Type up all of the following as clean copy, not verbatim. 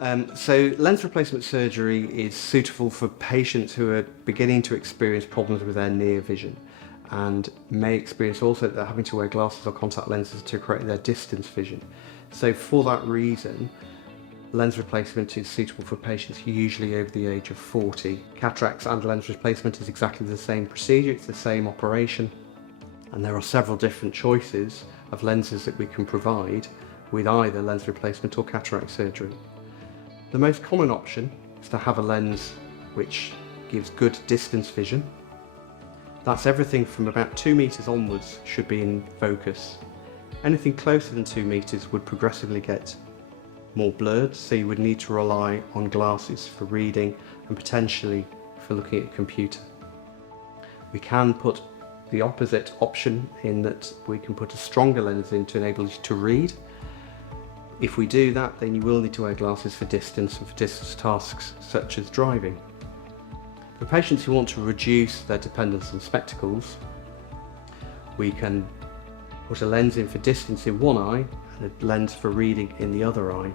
So lens replacement surgery is suitable for patients who are beginning to experience problems with their near vision and may experience also that they're having to wear glasses or contact lenses to correct their distance vision. So for that reason, lens replacement is suitable for patients usually over the age of 40. Cataracts and lens replacement is exactly the same procedure, it's the same operation, and there are several different choices of lenses that we can provide with either lens replacement or cataract surgery. The most common option is to have a lens which gives good distance vision. That's everything from about 2 meters onwards should be in focus. Anything closer than 2 meters would progressively get more blurred, so you would need to rely on glasses for reading and potentially for looking at a computer. We can put the opposite option in that we can put a stronger lens in to enable you to read. If we do that, then you will need to wear glasses for distance and for distance tasks such as driving. For patients who want to reduce their dependence on spectacles, we can put a lens in for distance in one eye and a lens for reading in the other eye.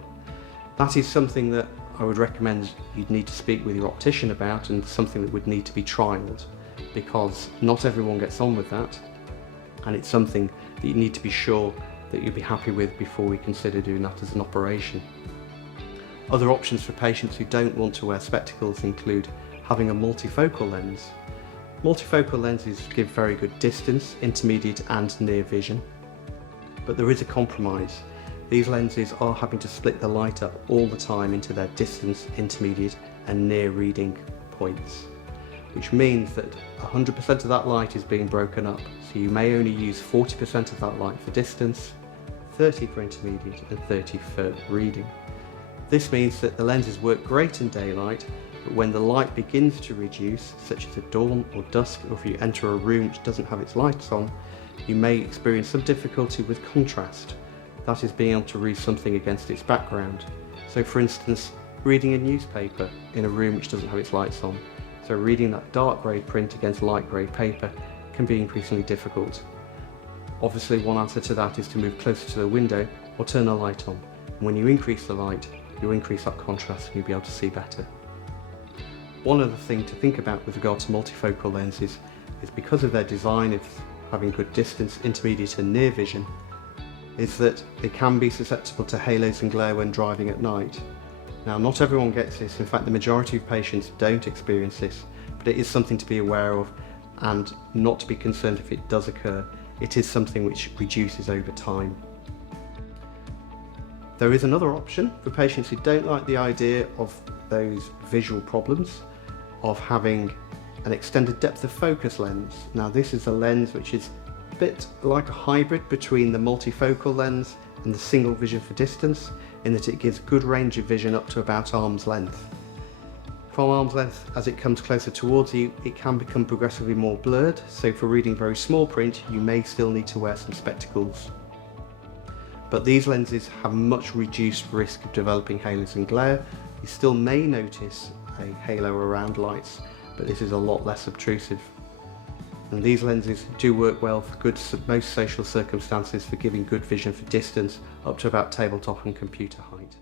That is something that I would recommend you'd need to speak with your optician about, and something that would need to be trialled, because not everyone gets on with that, and it's something that you need to be sure that you'll be happy with before we consider doing that as an operation. Other options for patients who don't want to wear spectacles include having a multifocal lens. Multifocal lenses give very good distance, intermediate and near vision, but there is a compromise. These lenses are having to split the light up all the time into their distance, intermediate and near reading points, which means that 100% of that light is being broken up, so you may only use 40% of that light for distance, 30 for intermediate and 30 for reading. This means that the lenses work great in daylight, but when the light begins to reduce, such as at dawn or dusk, or if you enter a room which doesn't have its lights on, you may experience some difficulty with contrast. That is being able to read something against its background. So for instance, reading a newspaper in a room which doesn't have its lights on. So reading that dark grey print against light grey paper can be increasingly difficult. Obviously one answer to that is to move closer to the window or turn the light on. And when you increase the light, you increase that contrast and you'll be able to see better. One other thing to think about with regard to multifocal lenses is because of their design of having good distance, intermediate and near vision, is that they can be susceptible to halos and glare when driving at night. Now, not everyone gets this. In fact, the majority of patients don't experience this, but it is something to be aware of and not to be concerned if it does occur. It is something which reduces over time. There is another option for patients who don't like the idea of those visual problems of having an extended depth of focus lens. Now, this is a lens which is a bit like a hybrid between the multifocal lens and the single vision for distance, in that it gives good range of vision up to about arm's length. From arm's length, as it comes closer towards you, it can become progressively more blurred, so for reading very small print, you may still need to wear some spectacles. But these lenses have much reduced risk of developing halos and glare. You still may notice a halo around lights, but this is a lot less obtrusive. And these lenses do work well for most social circumstances, for giving good vision for distance up to about tabletop and computer height.